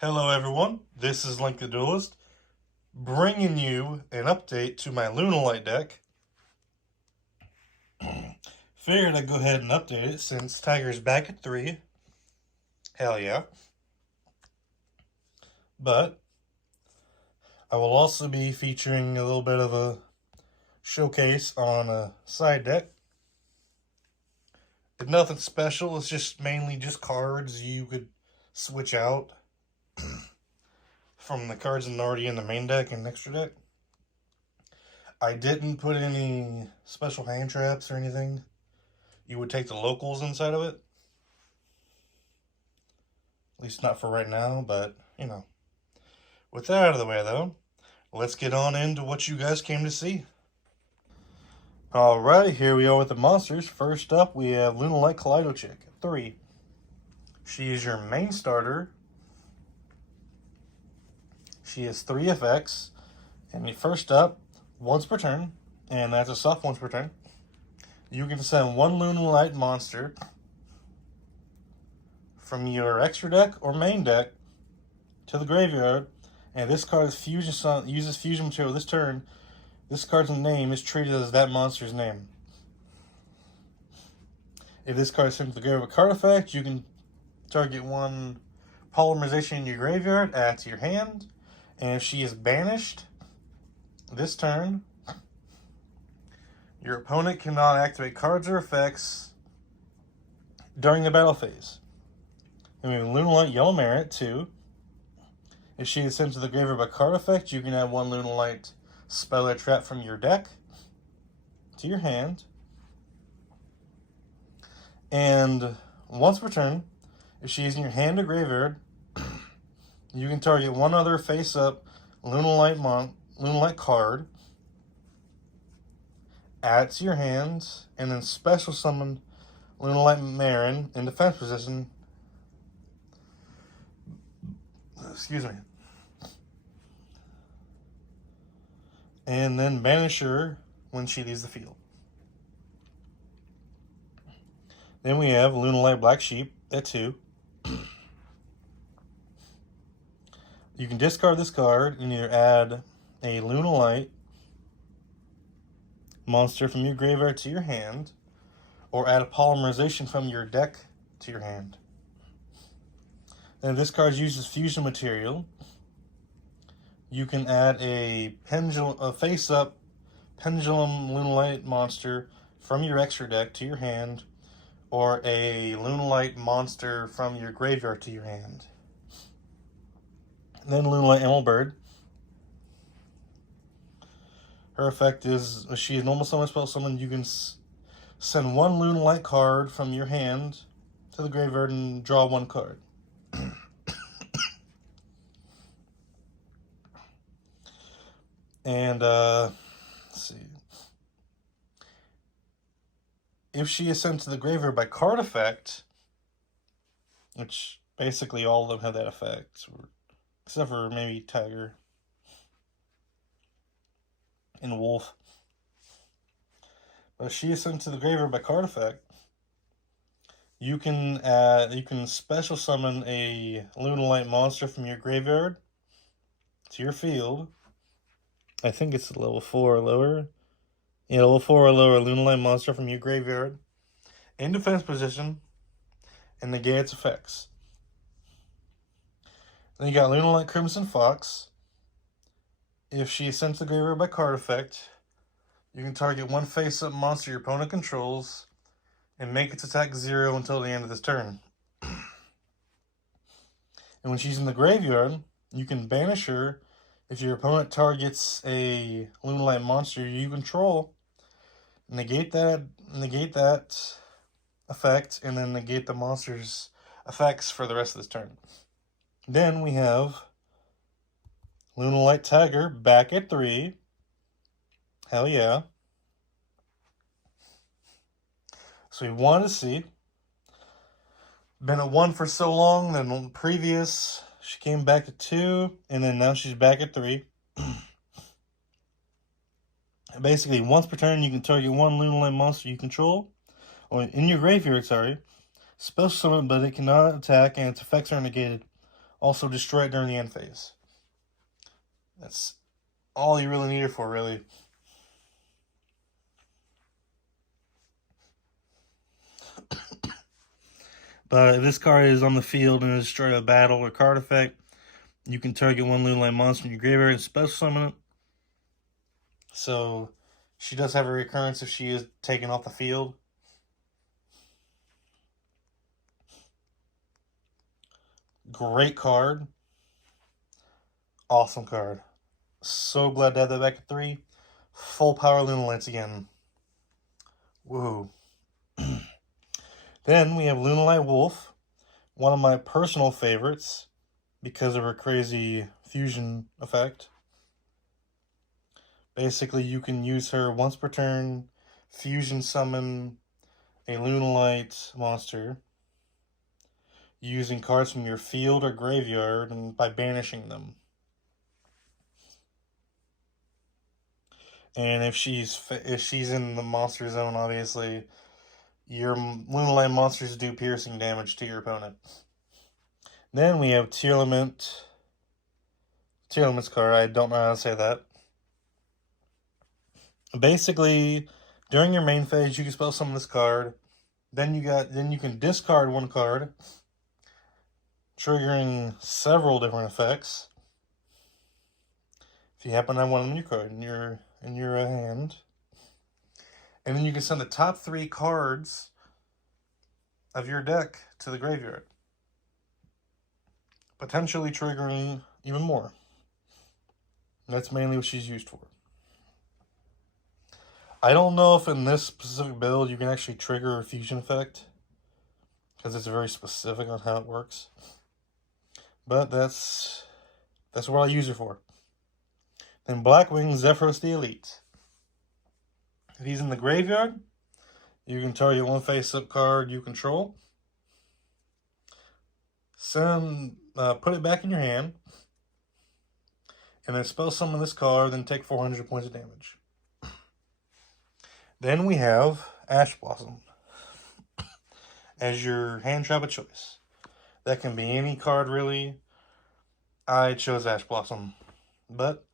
Hello everyone, this is Link the Duelist, bringing you an update to my Lunalight deck. Figured I'd go ahead and update it since Tiger's back at 3. Hell yeah. But I will also be featuring a little bit of a showcase on a side deck. It's nothing special, it's just mainly just cards you could switch out from the cards that are already in the main deck and extra deck. I didn't put any special hand traps or anything. You would take the locals inside of it. At least not for right now, but, you know. With that out of the way, though, let's get on into what you guys came to see. Alright, here we are with the monsters. First up, we have Lunalight Kaleido Chick, 3. She is your main starter. She has 3 effects. And first up, once per turn, and that's a soft once per turn, you can send one Lunalight monster from your extra deck or main deck to the graveyard, and this card's uses fusion material this turn. This card's name is treated as that monster's name. If this card is sent to the graveyard with a card effect, you can target one polymerization in your graveyard, add to your hand, and if she is banished this turn, your opponent cannot activate cards or effects during the battle phase. And we have Lunalight Yellow Merit, 2. If she is sent to the graveyard by card effect, you can add one Lunalight spell or trap from your deck to your hand. And once per turn, if she is in your hand or graveyard, you can target one other face-up Lunalight card, add it to your hand, and then special summon Lunalight Marin in defense position. Excuse me. And then banish her when she leaves the field. Then we have Lunalight Black Sheep at 2. You can discard this card and either add a Lunalight monster from your graveyard to your hand, or add a polymerization from your deck to your hand. And if this card uses fusion material, you can add a face-up Pendulum Lunalight monster from your extra deck to your hand, or a Lunalight monster from your graveyard to your hand. And then Lunalight Emerald Bird. Her effect is, if she is normal summon spell summon, you can send one Lunalight card from your hand to the graveyard and draw one card. And, let's see. If she is sent to the graveyard by card effect, which basically all of them have that effect, except for maybe Tiger and Wolf. But if she is sent to the graveyard by card effect, you can special summon a Lunalight monster from your graveyard to your field. I think it's level 4 or lower. Yeah, level 4 or lower Lunalight monster from your graveyard in defense position and negate its effects. Then you got Lunalight Crimson Fox. If she is sent to the graveyard by card effect, you can target one face-up monster your opponent controls and make its attack 0 until the end of this turn. And when she's in the graveyard, you can banish her if your opponent targets a Lunalight monster you control. Negate that effect, and then negate the monster's effects for the rest of this turn. Then we have Lunalight Tiger back at 3. Hell yeah. So we wanted to see. Been at 1 for so long, then previous she came back to 2, and then now she's back at 3. Basically, once per turn, you can target one Lunalight monster you control, or in your graveyard, sorry. Special summon, but it cannot attack, and its effects are negated. Also destroy it during the end phase. That's all you really need it for, really. But if this card is on the field and is destroyed a battle or card effect, you can target one Lunalight monster in your graveyard and special summon it. So she does have a recurrence if she is taken off the field. Great card. Awesome card. So glad to have that back at 3. Full power Lunalights again. Woohoo. Then we have Lunalight Wolf, one of my personal favorites because of her crazy fusion effect. Basically, you can use her once per turn, fusion summon a Lunalight monster using cards from your field or graveyard and by banishing them. And if she's in the monster zone, obviously, your Lunalight monsters do piercing damage to your opponent. Then we have Tearlament's card. I don't know how to say that. Basically, during your main phase, you can spell summon this card. Then you can discard one card, triggering several different effects. If you happen to have one in your card in your hand. And then you can send the top 3 cards of your deck to the graveyard, potentially triggering even more. That's mainly what she's used for. I don't know if in this specific build you can actually trigger a fusion effect, because it's very specific on how it works. But that's what I use her for. Then Blackwing Zephyros the Elite. If he's in the graveyard, you can target one face-up card you control. Put it back in your hand, and then spell summon this card, then take 400 points of damage. Then we have Ash Blossom as your hand trap of choice. That can be any card, really. I chose Ash Blossom. But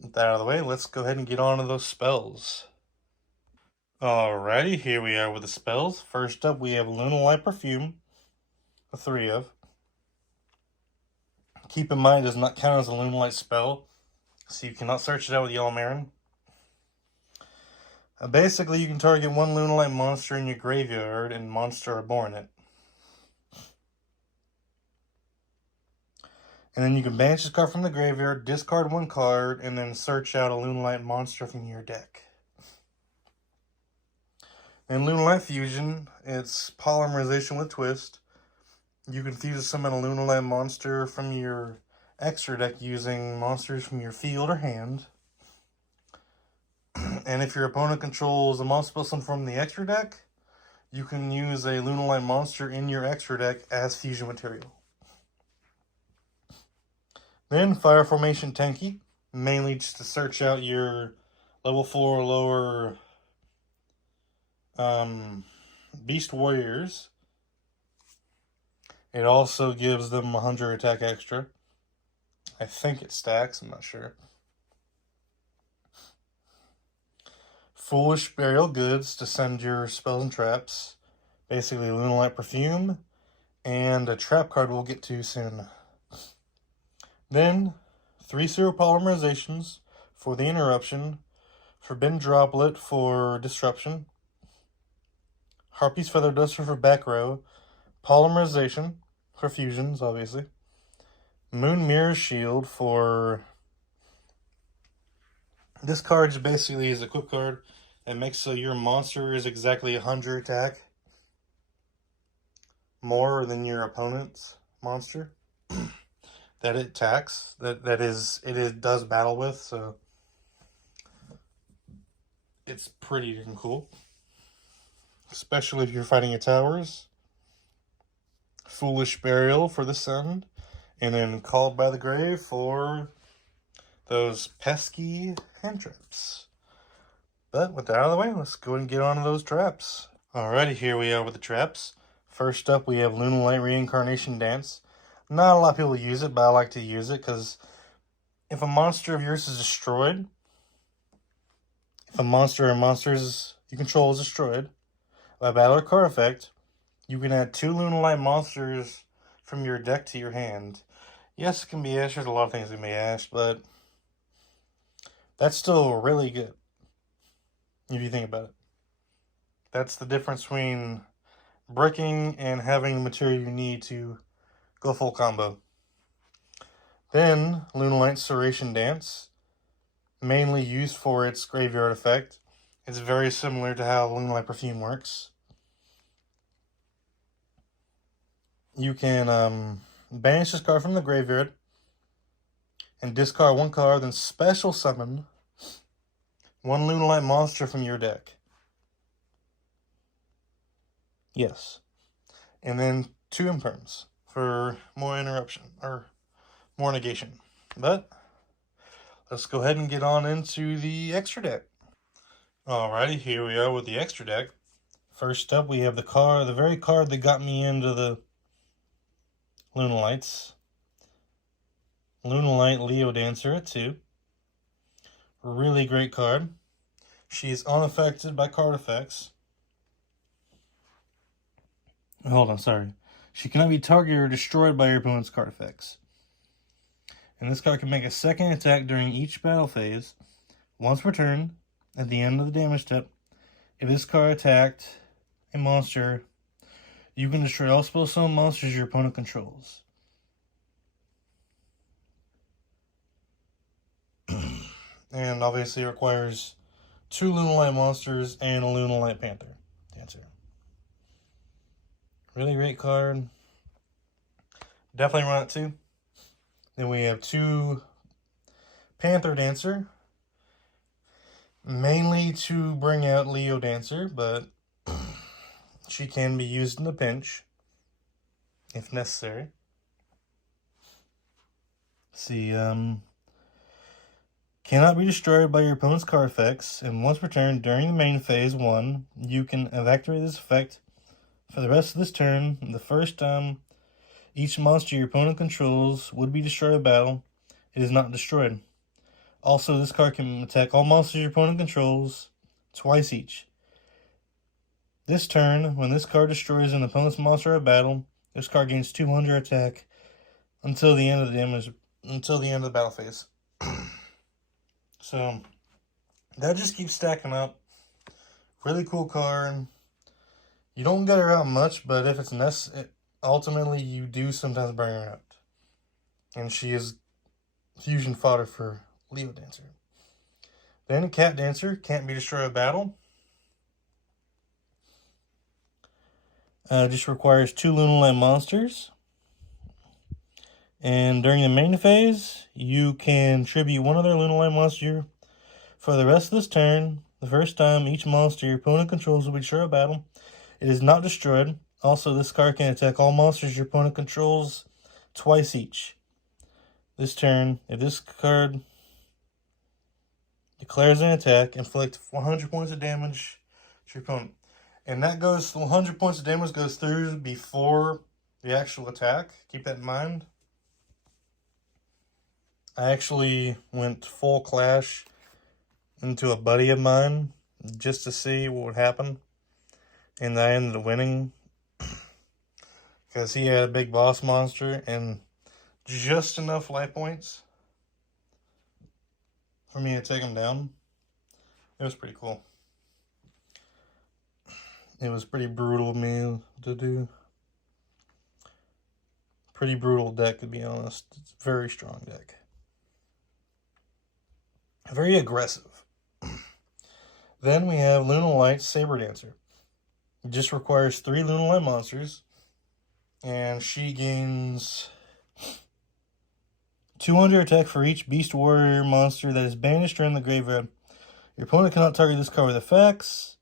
with that out of the way, let's go ahead and get on to those spells. Alrighty, here we are with the spells. First up, we have Lunalight Perfume, a 3 of. Keep in mind, it does not count as a Lunalight spell, so you cannot search it out with Yellow Marin. Basically, you can target one Lunalight monster in your graveyard and monster Reborn it. And then you can banish this card from the graveyard, discard one card, and then search out a Lunalight monster from your deck. In Lunalight Fusion, it's Polymerization with Twist. You can fuse summon a Lunalight monster from your extra deck using monsters from your field or hand. And if your opponent controls a monster summon from the extra deck, you can use a Lunalight monster in your extra deck as fusion material. Then Fire Formation Tenki, mainly just to search out your level 4 or lower Beast Warriors. It also gives them 100 attack extra. I think it stacks, I'm not sure. Foolish Burial Goods to send your spells and traps. Basically Lunalight Perfume and a trap card we'll get to soon. Then 3/0 Polymerizations for the interruption. Forbidden Droplet for disruption. Harpy's Feather Duster for back row. Polymerization for fusions, obviously. Moon Mirror Shield for... This card basically is a equip card that makes so your monster is exactly 100 attack more than your opponent's monster that it attacks, that it does battle with, so it's pretty cool. Especially if you're fighting at towers. Foolish Burial for the Sun, and then Called by the Grave for those pesky hand traps. But with that out of the way, let's go and get on to those traps. Alrighty, here we are with the traps. First up, we have Lunalight Reincarnation Dance. Not a lot of people use it, but I like to use it because if a monster of yours is destroyed, if a monster or monsters you control is destroyed by battle or card effect, you can add 2 Lunalight monsters from your deck to your hand. Yes, it can be ash. There's a lot of things that can be ash, but that's still really good if you think about it. That's the difference between bricking and having the material you need to go full combo. Then, Lunalight's Serration Dance, mainly used for its graveyard effect. It's very similar to how Lunalight Perfume works. You can banish this card from the graveyard and discard 1 card, then special summon 1 Lunalight monster from your deck. Yes. And then 2 imperms for more interruption, or more negation. But let's go ahead and get on into the extra deck. Alrighty, here we are with the extra deck. First up, we have the very card that got me into the Lunalights. Lunalight Leo Dancer at 2. Really great card. She is unaffected by card effects. Hold on, sorry. She cannot be targeted or destroyed by your opponent's card effects. And this card can make a second attack during each battle phase, once per turn, at the end of the damage step. If this card attacked a monster, you can destroy all spell summon monsters your opponent controls. And obviously it requires 2 Lunalight monsters and a Lunalight Panther Dancer. Really great card. Definitely run it too. Then we have 2 Panther Dancer. Mainly to bring out Leo Dancer, but she can be used in a pinch if necessary. See, cannot be destroyed by your opponent's card effects, and once per turn during the main phase 1, you can evacuate this effect for the rest of this turn. The first time each monster your opponent controls would be destroyed in battle, it is not destroyed. Also, this card can attack all monsters your opponent controls twice each. This turn, when this card destroys an opponent's monster at battle, this card gains 200 attack until the end of the battle phase. So that just keeps stacking up. Really cool card. You don't get her out much, but if it's necessary, ultimately you do sometimes bring her out. And she is fusion fodder for Leo Dancer. Then Cat Dancer can't be destroyed in battle. Just requires 2 Lunalight monsters. And during the main phase, you can tribute 1 other Lunalight monster for the rest of this turn. The first time each monster your opponent controls will be destroyed in battle, it is not destroyed. Also, this card can attack all monsters your opponent controls twice each. This turn, if this card declares an attack, inflict 100 points of damage to your opponent. And that goes, 100 points of damage goes through before the actual attack. Keep that in mind. I actually went full Clash into a buddy of mine just to see what would happen. And I ended up winning because he had a big boss monster and just enough life points for me to take him down. It was pretty cool. It was pretty brutal of me to do. Pretty brutal deck, to be honest. It's a very strong deck. Very aggressive. Then we have Lunalight Saber Dancer. It just requires 3 Lunalight monsters. And she gains 200 attack for each Beast Warrior monster that is banished or in the graveyard. Your opponent cannot target this card with effects.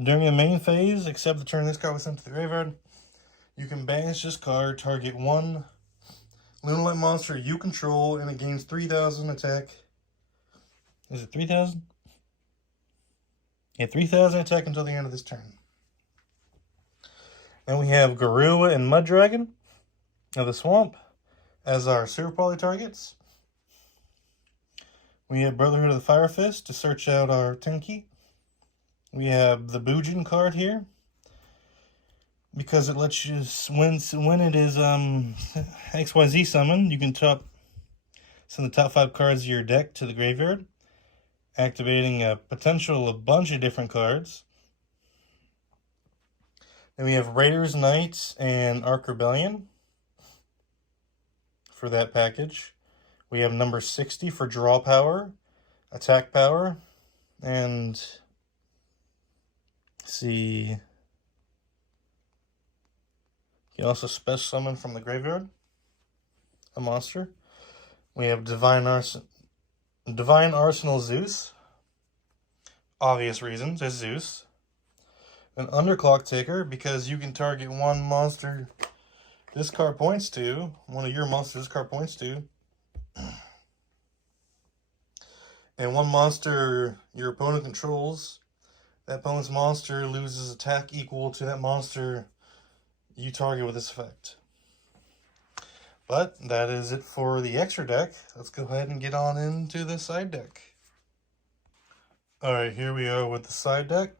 During the main phase, except the turn this card was sent to the graveyard, you can banish this card, target 1 Lunalight monster you control, and it gains 3,000 attack. Is it 3,000? Yeah, 3,000 attack until the end of this turn. Then we have Garua and Mud Dragon. of the Swamp as our Super Poly targets. We have Brotherhood of the Fire Fist to search out our Tenki. We have the Bujin card here, because it lets you, when it is XYZ summoned, you can send the top 5 cards of your deck to the graveyard, activating a bunch of different cards. Then we have Raiders, Knights, and Ark Rebellion for that package. We have number 60 for draw power, attack power, and see, you can also special summon from the graveyard a monster. We have Divine Arsenal Zeus. Obvious reasons, it's Zeus. An Underclock Taker, because you can target one monster this card points to, one of your monsters this card points to, and one monster your opponent controls. That opponent's monster loses attack equal to that monster you target with this effect. But that is it for the extra deck. Let's go ahead and get on into the side deck. Alright, here we are with the side deck.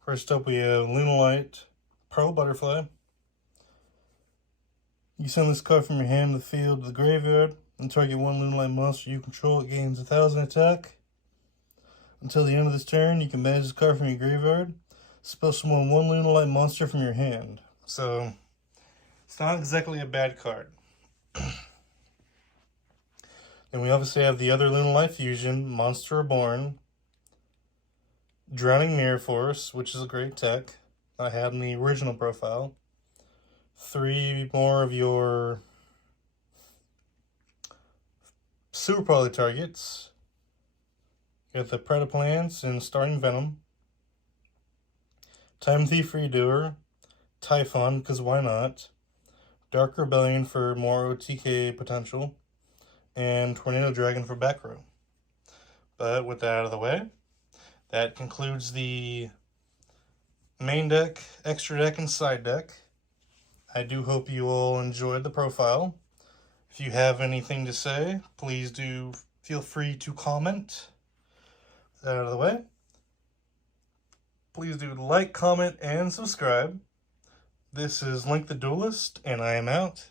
First up, we have Lunalight Pearl Butterfly. You send this card from your hand to the field to the graveyard and target one Lunalight monster you control. It gains 1,000 attack. Until the end of this turn, you can banish this card from your graveyard. Spell summon one Lunalight monster from your hand. So, it's not exactly a bad card. And we obviously have the other Lunalight fusion, Monster Reborn, Drowning Mirror Force, which is a great tech I had in the original profile. 3 more of your Super Poly targets. You got the Predaplants and Starting Venom. Time Thief Redoer, Typhon, because why not? Dark Rebellion for more OTK potential, and Tornado Dragon for back row. But with that out of the way, that concludes the main deck, extra deck, and side deck. I do hope you all enjoyed the profile. If you have anything to say, please do feel free to comment. With that out of the way, please do like, comment, and subscribe. This is Link the Duelist, and I am out.